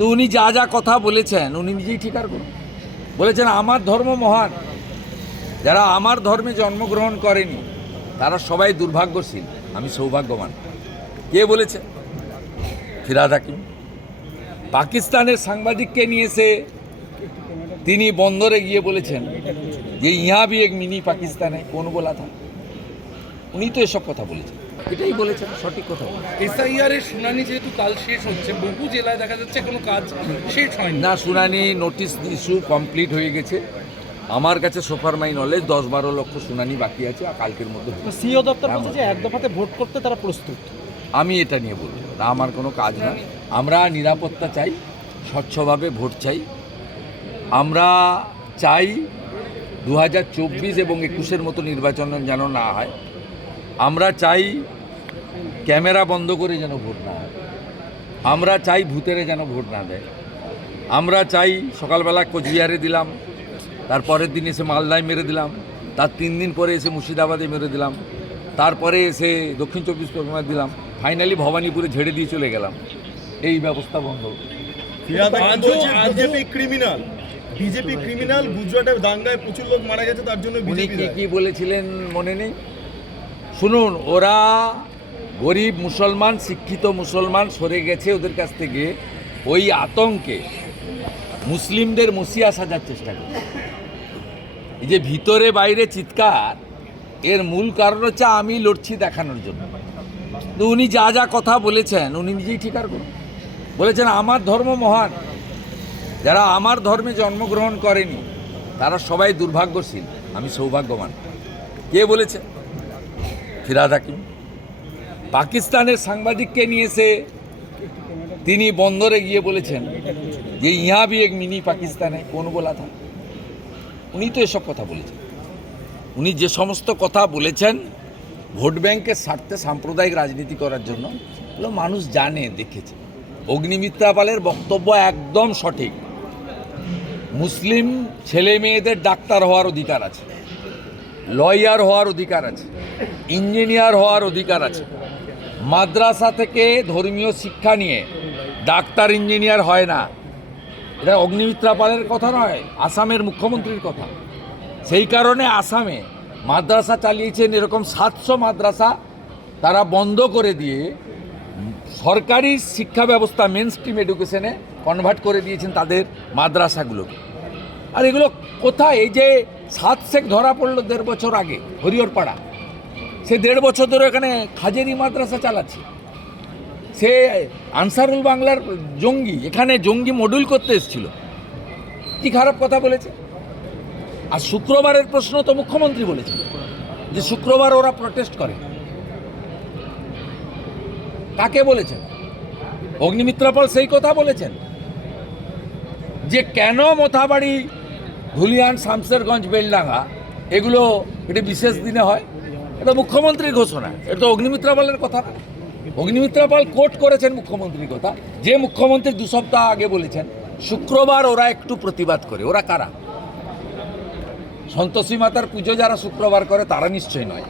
তো উনি যা যা কথা বলেছেন উনি নিজেই স্বীকার করুন। বলেছেন আমার ধর্ম মহান, যারা আমার ধর্মে জন্মগ্রহণ করেনি তারা সবাই দুর্ভাগ্যশীল, আমি সৌভাগ্যবান। কে বলেছে? ফিরহাদ হাকিম। পাকিস্তানের সাংবাদিককে নিয়ে এসে তিনি বন্দরে গিয়ে বলেছেন যে ইহা ভি এক মিনি পাকিস্তানে কোন বলা থা। উনি তো এসব কথা বলেছেন, এটাই বলেছেন, সঠিক কথা। এসআইআর এর শুনানি যেহেতু কাল শেষ হচ্ছে, বহু জেলায় দেখা যাচ্ছে কোনো কাজ শেষ হয়নি। না, শুনানি নোটিশ ইস্যু কমপ্লিট হয়ে গেছে। আমার কাছে সোফার মাই নলেজ 10-12 লক্ষ শুনানি বাকি আছে, আর কালকের মধ্যে হবে। সিও দপ্তর বলছে যে এক দফাতে ভোট করতে তারা প্রস্তুত। আমি এটা নিয়ে বলবো না, আমার কোনো কাজ না। আমরা নিরাপত্তা চাই, স্বচ্ছভাবে ভোট চাই। আমরা চাই 2024 এবং 21-এর মতো নির্বাচন যেন না হয়। আমরা চাই ক্যামেরা বন্ধ করে যেন ভোট না হয়। আমরা চাই ভূতেরে যেন ভোট না দেয়। আমরা চাই সকালবেলা কোচবিহারে দিলাম, তারপরের দিন এসে মালদায় মেরে দিলাম, তার 3 দিন পরে এসে মুর্শিদাবাদে মেরে দিলাম, তারপরে এসে দক্ষিণ 24 পরগনায় দিলাম, ফাইনালি ভবানীপুরে ঝেড়ে দিয়ে চলে গেলাম। এই ব্যবস্থা বন্ধ। বিজেপি ক্রিমিনাল, গুজরাটের দাঙ্গায় প্রচুর লোক মারা গেছে, তার জন্য উনি কি বলেছিলেন মনে নেই? শুনুন, ওরা গরিব মুসলমান, শিক্ষিত মুসলমান সরে গেছে ওদের কাছ থেকে, ওই আতঙ্কে মুসলিমদের মসিয়া সাজার চেষ্টা করছে। এই যে ভিতরে বাইরে চিৎকার, এর মূল কারণ হচ্ছে আমি লড়ছি দেখানোর জন্য। তো উনি যা যা কথা বলেছেন উনি নিজেই স্বীকার করুন। বলেছেন আমার ধর্ম মহান, যারা আমার ধর্মে জন্মগ্রহণ করেনি তারা সবাই দুর্ভাগ্যশীল, আমি সৌভাগ্যবান। কে বলেছে? ফিরহাদ হাকিম। পাকিস্তানের সাংবাদিককে নিয়ে এসে তিনি বন্দরে গিয়ে বলেছেন যে ইহা ভি এক মিনি পাকিস্তানে কোন বলা থা। উনি তো এসব কথা বলেছেন। উনি যে সমস্ত কথা বলেছেন ভোট ব্যাংকের স্বার্থে সাম্প্রদায়িক রাজনীতি করার জন্য, এগুলো মানুষ জানে, দেখেছে। অগ্নিমিত্রা পালের বক্তব্য একদম সঠিক। মুসলিম ছেলে মেয়েদের ডাক্তার হওয়ার অধিকার আছে, লয়ার হওয়ার অধিকার আছে, ইঞ্জিনিয়ার হওয়ার অধিকার আছে। মাদ্রাসা থেকে ধর্মীয় শিক্ষা নিয়ে ডাক্তার ইঞ্জিনিয়ার হয় না। এটা অগ্নিমিত্রা পালের কথা নয়, আসামের মুখ্যমন্ত্রীর কথা। সেই কারণে আসামে মাদ্রাসা চালিয়েছেন, এরকম 700 মাদ্রাসা তারা বন্ধ করে দিয়ে সরকারি শিক্ষা ব্যবস্থা মেন স্ট্রিম এডুকেশনে কনভার্ট করে দিয়েছেন তাদের মাদ্রাসাগুলোকে। আর এগুলো কোথায়? এই যে 7 শেখ ধরা পড়লো 1.5 বছর আগে হরিহরপাড়া, সে 1.5 বছর ধরে এখানে খাজেরি মাদ্রাসা চালাচ্ছে। সে আনসারুল বাংলার জঙ্গি, এখানে জঙ্গি মডুল করতে এসেছিল। কি খারাপ কথা বলেছে। আর শুক্রবারের প্রশ্ন তো মুখ্যমন্ত্রী বলেছেন যে শুক্রবার ওরা প্রটেস্ট করে। কাকে বলেছেন? অগ্নিমিত্রা পাল সেই কথা বলেছেন যে কেন মোথাবাড়ি, ধুলিয়ান, শামসেরগঞ্জ, বেলডাঙ্গা এগুলো এটা বিশেষ দিনে হয়। এটা মুখ্যমন্ত্রীর ঘোষণা, এটা তো অগ্নিমিত্রা পালের কথা না। অগ্নিমিত্রা পাল কোট করেছেন মুখ্যমন্ত্রীর কথা, যে মুখ্যমন্ত্রী 2 সপ্তাহ আগে বলেছেন শুক্রবার ওরা একটু প্রতিবাদ করে। ওরা কারা? সন্তোষী মাতার পুজো যারা শুক্রবার করে তারা নিশ্চয়ই নয়।